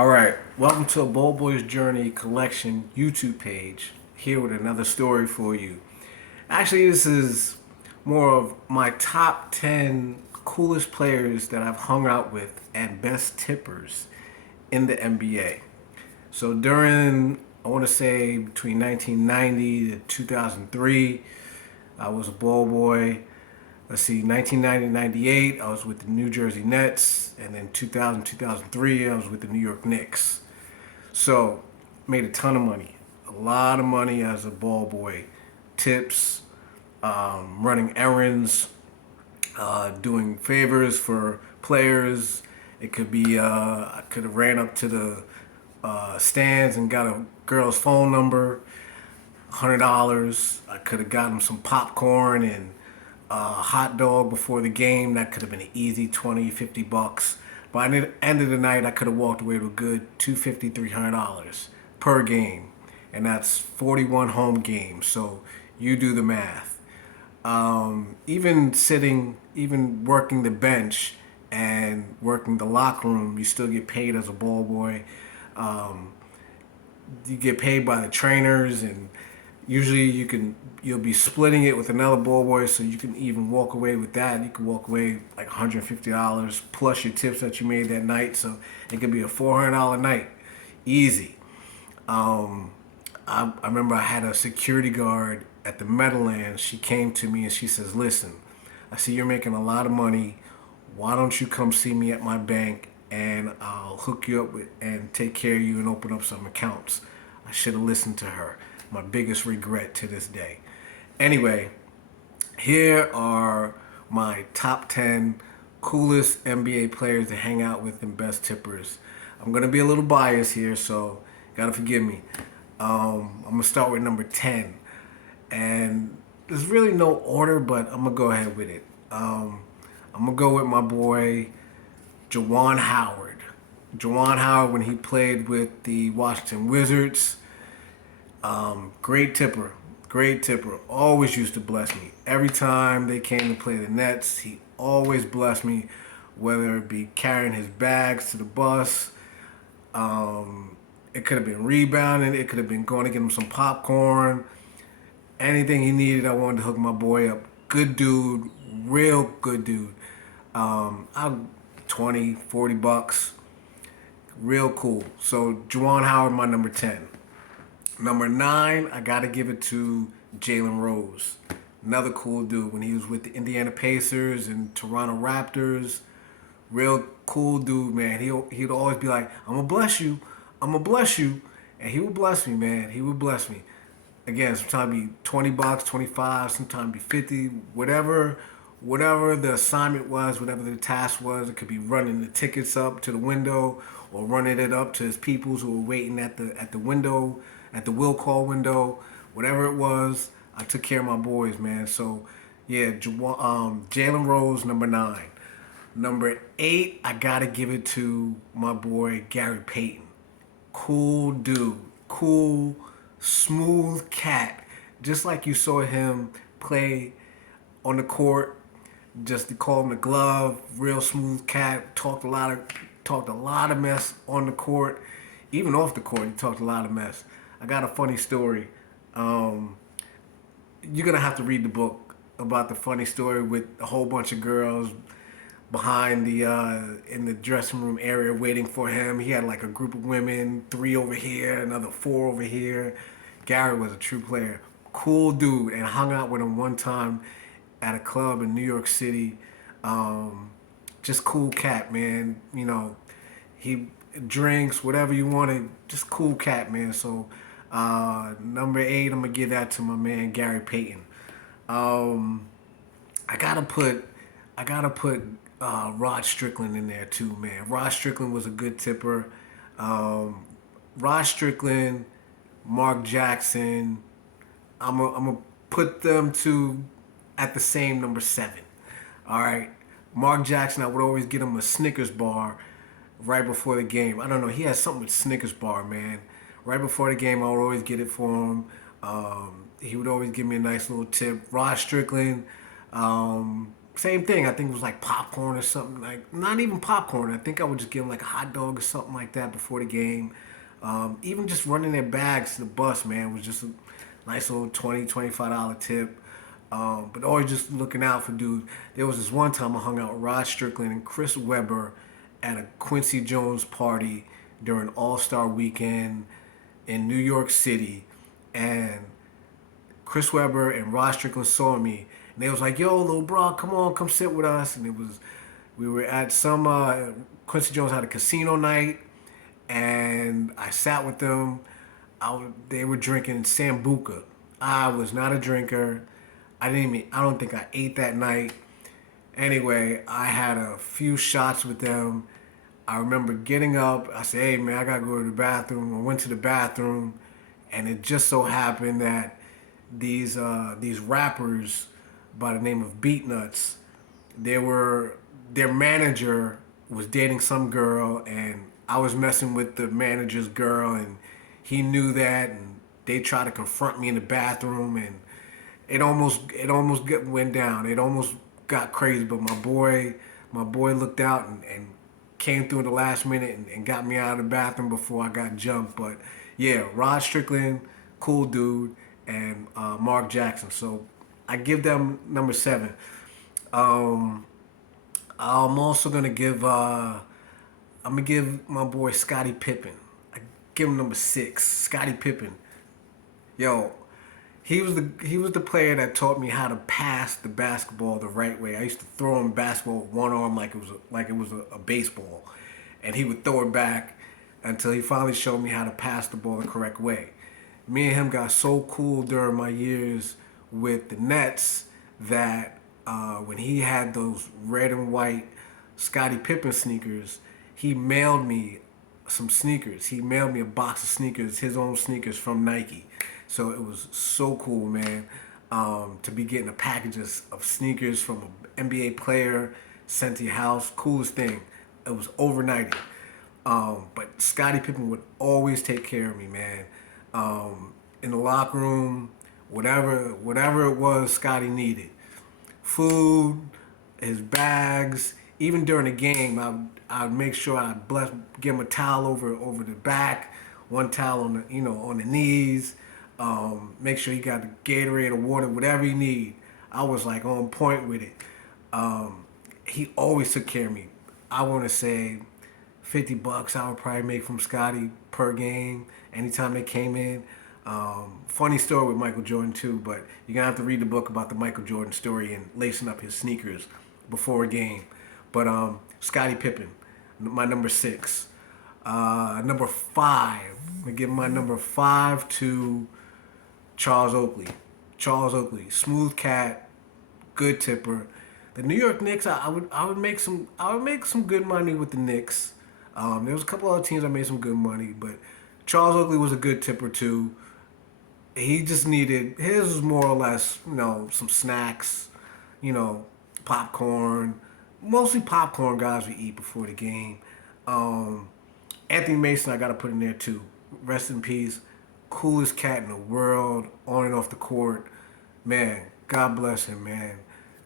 All right, welcome to a Bold Boys Journey collection YouTube page. Here with another story for you. Actually, this is more of my top 10 coolest players that I've hung out with and best tippers in the NBA. So during, I want to say between 1990 to 2003, I was a ball boy. Let's see, 1990 98, I was with the New Jersey Nets. And then 2000, 2003, I was with the New York Knicks. So, made a ton of money. A lot of money as a ball boy. Tips, running errands, doing favors for players. It could be, I could have ran up to the stands and got a girl's phone number, $100. I could have gotten some popcorn and a hot dog before the game. That could have been an easy 20, $50. By the end of the night, I could have walked away with a good $250, $300 per game. And that's 41 home games. So you do the math. Even sitting, even working the bench and working the locker room, you still get paid as a ball boy. Um, you get paid by the trainers, and usually you'll be splitting it with another ball boy, so you can even walk away with that. You can walk away like $150 plus your tips that you made that night, so it could be a $400 night, easy. I remember I had a security guard at the Meadowlands. She came to me and she says, "Listen, I see you're making a lot of money. Why don't you come see me at my bank and I'll hook you up with and take care of you and open up some accounts." I should have listened to her. My biggest regret to this day. Anyway, here are my top 10 coolest NBA players to hang out with and best tippers. I'm going to be a little biased here, so gotta forgive me. I'm going to start with number 10. And there's really no order, but I'm going to go ahead with it. I'm going to go with my boy, Juwan Howard. Juwan Howard, when he played with the Washington Wizards, great tipper. Great tipper. Always used to bless me. Every time they came to play the Nets, he always blessed me, whether it be carrying his bags to the bus. It could have been rebounding. It could have been going to get him some popcorn. Anything he needed, I wanted to hook my boy up. Good dude. Real good dude. I 20, $40. Real cool. So, Juwan Howard, my number 10. Number 9, I got to give it to Jalen Rose. Another cool dude when he was with the Indiana Pacers and Toronto Raptors. Real cool dude, man. He'd always be like, "I'm going to bless you. I'm going to bless you." And he would bless me, man. He would bless me. Again, sometimes it'd be $20, 25, sometimes it'd be 50, whatever the assignment was, whatever the task was. It could be running the tickets up to the window or running it up to his peoples who were waiting at the window, at the will call window, whatever it was. I took care of my boys, man. So, yeah, Jalen Rose, number 9. Number 8, I gotta give it to my boy Gary Payton. Cool dude, cool, smooth cat. Just like you saw him play on the court, just to call him the glove, real smooth cat. Talked a lot of mess on the court, even off the court. He talked a lot of mess. I got a funny story. You're gonna have to read the book about the funny story with a whole bunch of girls behind the in the dressing room area waiting for him. He had like a group of women, 3 over here, another 4 over here. Gary was a true player, cool dude, and hung out with him one time at a club in New York City. Just cool cat, man. You know, he drinks whatever you wanted. Just cool cat, man. So number 8, I'm gonna give that to my man Gary Payton. I gotta put Rod Strickland in there too, man. Rod Strickland was a good tipper. Rod Strickland, Mark Jackson. I'm gonna put them two at the same number 7. All right, Mark Jackson. I would always get him a Snickers bar right before the game. I don't know. He has something with Snickers bar, man. Right before the game, I would always get it for him. He would always give me a nice little tip. Rod Strickland. same thing. I think it was like popcorn or something. Like not even popcorn. I think I would just give them like a hot dog or something like that before the game. Even just running their bags to the bus, man, was just a nice little $20, $25 tip. But always just looking out for dude. There was this one time I hung out with Rod Strickland and Chris Webber at a Quincy Jones party during All-Star Weekend in New York City, and Chris Webber and Rod Strickland saw me, and they was like, "Yo, little bro, come on, come sit with us." And it was, we were at some Quincy Jones had a casino night, and I sat with them. They were drinking Sambuca. I was not a drinker. I didn't even. I don't think I ate that night. Anyway, I had a few shots with them. I remember getting up. I said, "Hey man, I gotta go to the bathroom." I went to the bathroom, and it just so happened that these rappers by the name of Beatnuts, they were their manager was dating some girl, and I was messing with the manager's girl, and he knew that, and they tried to confront me in the bathroom, and went down. It almost got crazy, but my boy looked out and came through in the last minute and got me out of the bathroom before I got jumped. But yeah, Rod Strickland, cool dude, and Mark Jackson. So I give them number 7. Um, I'm also gonna give I'm gonna give my boy Scottie Pippen. I give him number 6. Scottie Pippen. Yo, he was the player that taught me how to pass the basketball the right way. I used to throw him basketball with one arm like it was a baseball, and he would throw it back until he finally showed me how to pass the ball the correct way. Me and him got so cool during my years with the Nets that when he had those red and white Scottie Pippen sneakers, he mailed me some sneakers. He mailed me a box of sneakers, his own sneakers from Nike. So it was so cool, man, to be getting a package of sneakers from an NBA player sent to your house. Coolest thing. It was overnighted. But Scottie Pippen would always take care of me, man. In the locker room, whatever it was Scottie needed. Food, his bags, even during the game, I'd make sure give him a towel over the back, one towel on the knees. Make sure he got the Gatorade or water, whatever he need. I was like on point with it. He always took care of me. I want to say $50 I would probably make from Scotty per game anytime they came in. Funny story with Michael Jordan too, but you're gonna have to read the book about the Michael Jordan story and lacing up his sneakers before a game. But Scottie Pippen, my number 6. Number 5. I'm gonna give my number 5 to Charles Oakley. Charles Oakley, smooth cat, good tipper. The New York Knicks, I would make some good money with the Knicks. There was a couple other teams I made some good money, but Charles Oakley was a good tipper too. He just needed his was more or less, some snacks, you know, popcorn. Mostly popcorn guys we eat before the game. Um, Anthony Mason, I gotta put in there too. Rest in peace. Coolest cat in the world, on and off the court. Man, God bless him, man.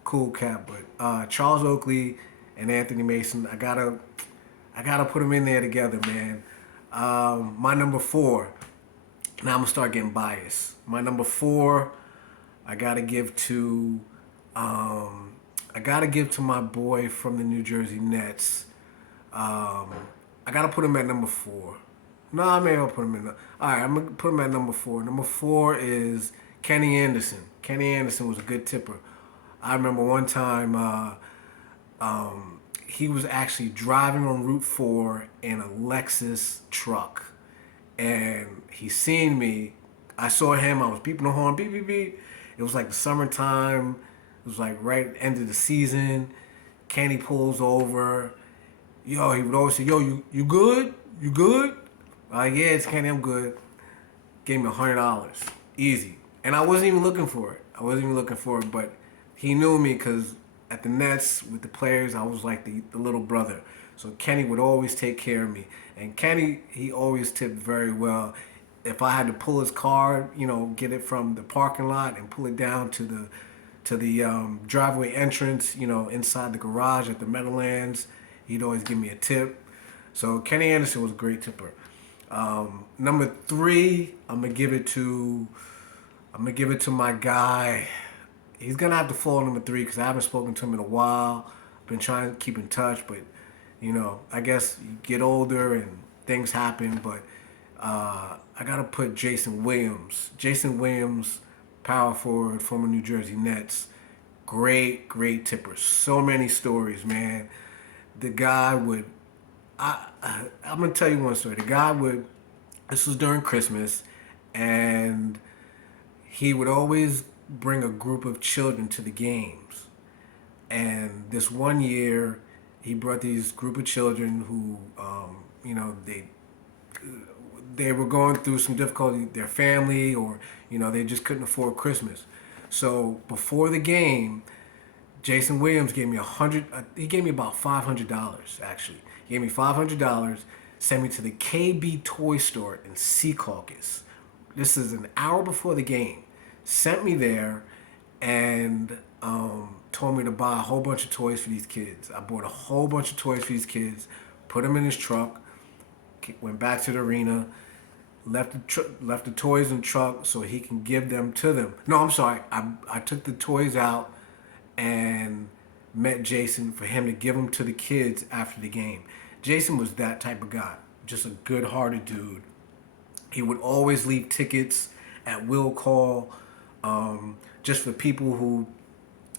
Cool cat. But Charles Oakley and Anthony Mason, I gotta put them in there together, man. My number 4. Now I'm gonna start getting biased. My number 4, I gotta give to, um, I gotta give to my boy from the New Jersey Nets. Um, I gotta put him at number 4. No, maybe I'll put him in. All right, I'm gonna put him at number 4. Number 4 is Kenny Anderson. Kenny Anderson was a good tipper. I remember one time he was actually driving on Route 4 in a Lexus truck, and he seen me. I saw him. I was beeping the horn, beep beep beep. It was like the summertime. It was like right end of the season. Kenny pulls over. Yo, he would always say, "Yo, you good? You good?" Yeah, it's Kenny. I'm good. Gave me $100, easy. And I wasn't even looking for it. But he knew me because at the Nets with the players, I was like the little brother. So Kenny would always take care of me. And Kenny, he always tipped very well. If I had to pull his car, get it from the parking lot and pull it down to the driveway entrance, inside the garage at the Meadowlands. He'd always give me a tip. So Kenny Anderson was a great tipper. Number three, I'm gonna give it to my guy. He's gonna have to fall number three because I haven't spoken to him in a while. Been trying to keep in touch, but I guess you get older and things happen. But I gotta put Jason Williams. Jason Williams, power forward, former New Jersey Nets. Great, great tipper. So many stories, man. The guy would. I'm gonna tell you one story. The guy would. This was during Christmas, and he would always bring a group of children to the games. And this one year, he brought these group of children who, they were going through some difficulty, their family, or they just couldn't afford Christmas. So before the game, Jason Williams gave me he gave me about $500 actually. He gave me $500, sent me to the KB toy store in Secaucus. This is an hour before the game. Sent me there and told me to buy a whole bunch of toys for these kids. I bought a whole bunch of toys for these kids, put them in his truck, went back to the arena, left the toys in the truck so he can give them to them. No, I'm sorry. I took the toys out and met Jason for him to give them to the kids after the game. Jason was that type of guy, just a good-hearted dude. He would always leave tickets at will call, just for people who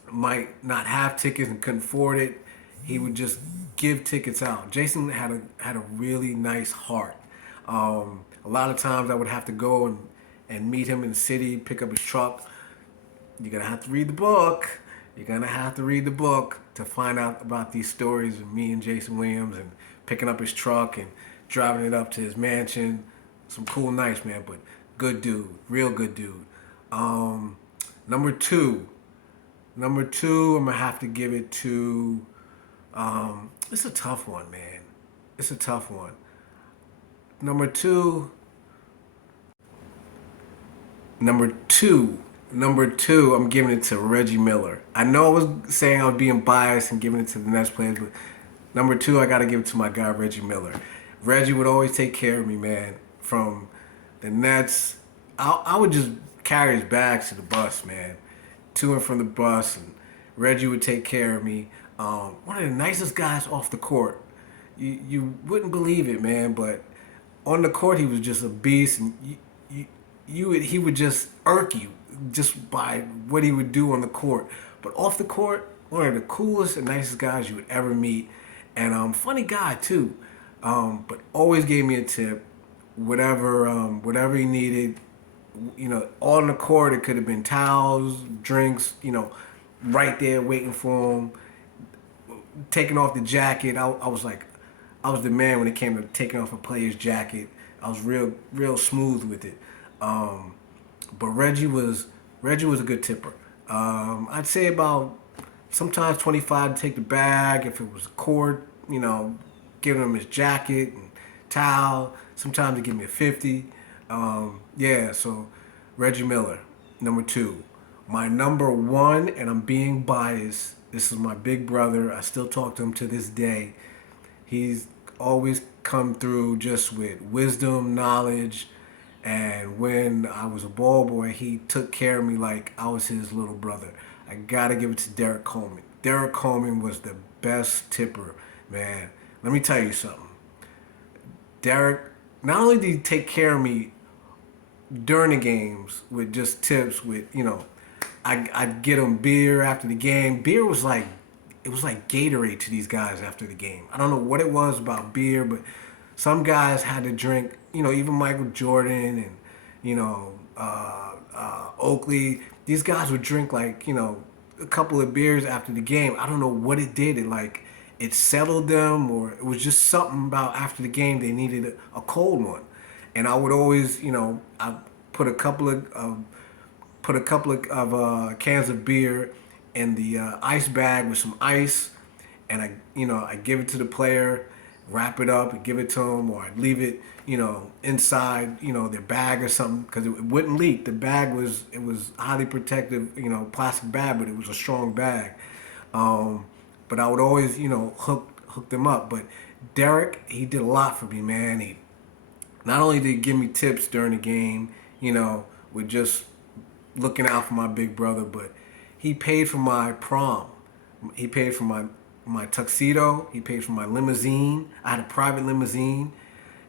might not have tickets and couldn't afford it. He would just give tickets out. Jason had a really nice heart. A lot of times I would have to go and meet him in the city, pick up his truck. You're gonna have to read the book. You're gonna have to read the book to find out about these stories of me and Jason Williams and picking up his truck and driving it up to his mansion. Some cool nights, man, but good dude, real good dude. Number two, I'm gonna have to give it to. It's a tough one, man. It's a tough one. Number two, I'm giving it to Reggie Miller. I know I was saying I was being biased and giving it to the Nets players, but number two, I got to give it to my guy, Reggie Miller. Reggie would always take care of me, man. From the Nets, I would just carry his bags to the bus, man. To and from the bus, and Reggie would take care of me. One of the nicest guys off the court. You wouldn't believe it, man, but on the court he was just a beast, and he would just irk you just by what he would do on the court. But off the court, one of the coolest and nicest guys you would ever meet, and funny guy too. But always gave me a tip, whatever he needed. All on the court. It could have been towels, drinks. Right there waiting for him. Taking off the jacket, I was the man when it came to taking off a player's jacket. I was real smooth with it. But Reggie was a good tipper. I'd say about sometimes 25 to take the bag if it was a court. Giving him his jacket and towel. Sometimes he give me a 50. So Reggie Miller, number two. My number one, and I'm being biased. This is my big brother. I still talk to him to this day. He's always come through just with wisdom, knowledge, and when I was a ball boy, he took care of me like I was his little brother. I gotta give it to Derek Coleman. Derek Coleman was the best tipper, man. Let me tell you something. Derek, not only did he take care of me during the games with just tips, I'd get him beer after the game. Beer was like Gatorade to these guys after the game. I don't know what it was about beer, but some guys had to drink, even Michael Jordan and, Oakley. These guys would drink a couple of beers after the game. I don't know what it did. It settled them, or it was just something about after the game they needed a cold one. And I would always, I put a couple of cans of beer in the ice bag with some ice, and I give it to the player. wrap it up and give it to them, or I'd leave it, inside, their bag or something, because it wouldn't leak. The bag was highly protective, plastic bag, but it was a strong bag. But I would always, hook them up. But Derek, he did a lot for me, man. He not only did he give me tips during the game, with just looking out for my big brother, but he paid for my prom. He paid for my tuxedo. He paid for my limousine. I had a private limousine.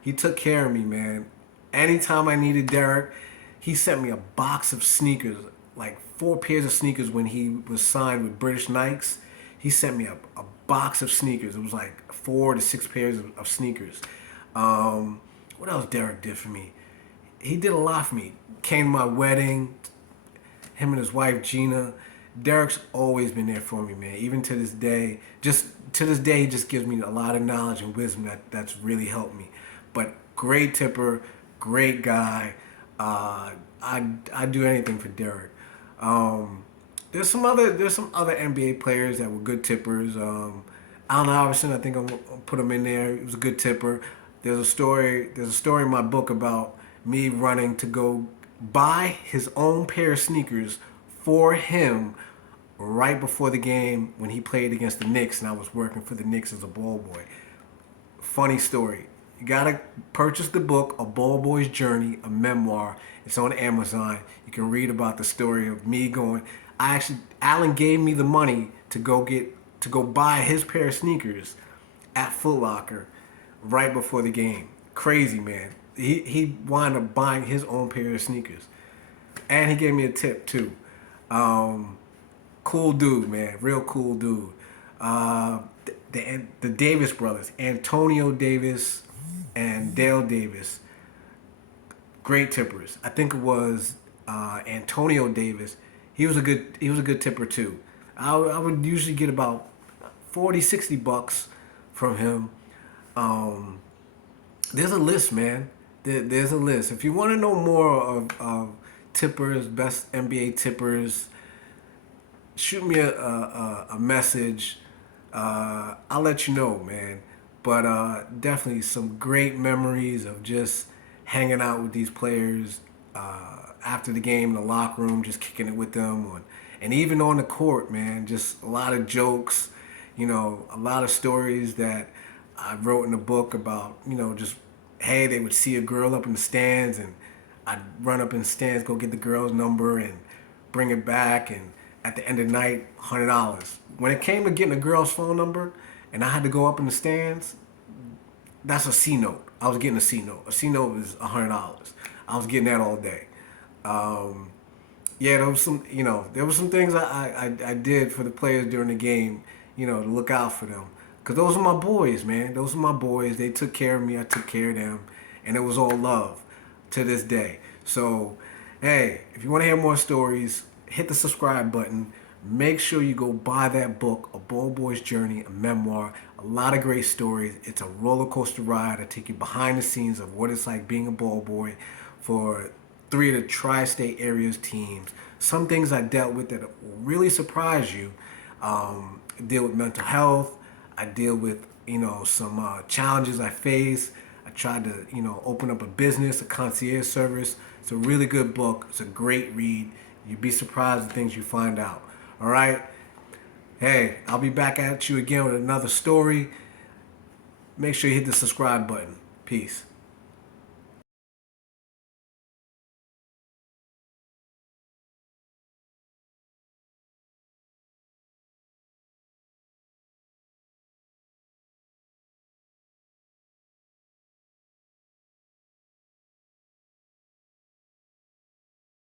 He took care of me, man. Anytime I needed Derek, he sent me a box of sneakers, like 4 pairs of sneakers when he was signed with British Nikes. He sent me a box of sneakers. It was like 4 to 6 pairs of sneakers. What else Derek did for me? He did a lot for me. Came to my wedding, him and his wife Gina. Derek's always been there for me, man. Even to this day, he just gives me a lot of knowledge and wisdom that's really helped me. But great tipper, great guy. I'd do anything for Derek. There's some other NBA players that were good tippers. Allan Houston, I think I'll put him in there. He was a good tipper. There's a story in my book about me running to go buy his own pair of sneakers for him right before the game when he played against the Knicks, and I was working for the Knicks as a ball boy. Funny story. You gotta purchase the book, A Ball Boy's Journey, a memoir. It's on Amazon. You can read about the story of me going. Allan gave me the money to go buy his pair of sneakers at Foot Locker right before the game. Crazy, man. He wound up buying his own pair of sneakers, and he gave me a tip too. Cool dude, man. Real cool dude. The Davis brothers, Antonio Davis and Dale Davis, great tippers. I think it was Antonio Davis. He was a good tipper too. I would usually get about $40-$60 from him. There's a list, man. There's a list. If you want to know more of tippers, best NBA tippers, shoot me a message. I'll let you know, man. But definitely some great memories of just hanging out with these players after the game in the locker room, just kicking it with them, and even on the court, man. Just a lot of jokes, a lot of stories that I wrote in the book about, just hey, they would see a girl up in the stands, and I'd run up in the stands, go get the girl's number, and bring it back, and at the end of the night, $100. When it came to getting a girl's phone number, and I had to go up in the stands, that's a C note. I was getting a C note. A C note is $100. I was getting that all day. Yeah, there was some things I did for the players during the game, to look out for them. Because those are my boys, man. Those are my boys. They took care of me. I took care of them. And it was all love to this day. So, hey, if you want to hear more stories, hit the subscribe button. Make sure you go buy that book, A Ball Boy's Journey, a memoir. A lot of great stories. It's a roller coaster ride. I take you behind the scenes of what it's like being a ball boy for 3 of the tri-state areas teams. Some things I dealt with that will really surprise you. I deal with mental health. I deal with, some challenges I face. I tried to, open up a business, a concierge service. It's a really good book. It's a great read. You'd be surprised at the things you find out. All right? Hey, I'll be back at you again with another story. Make sure you hit the subscribe button. Peace.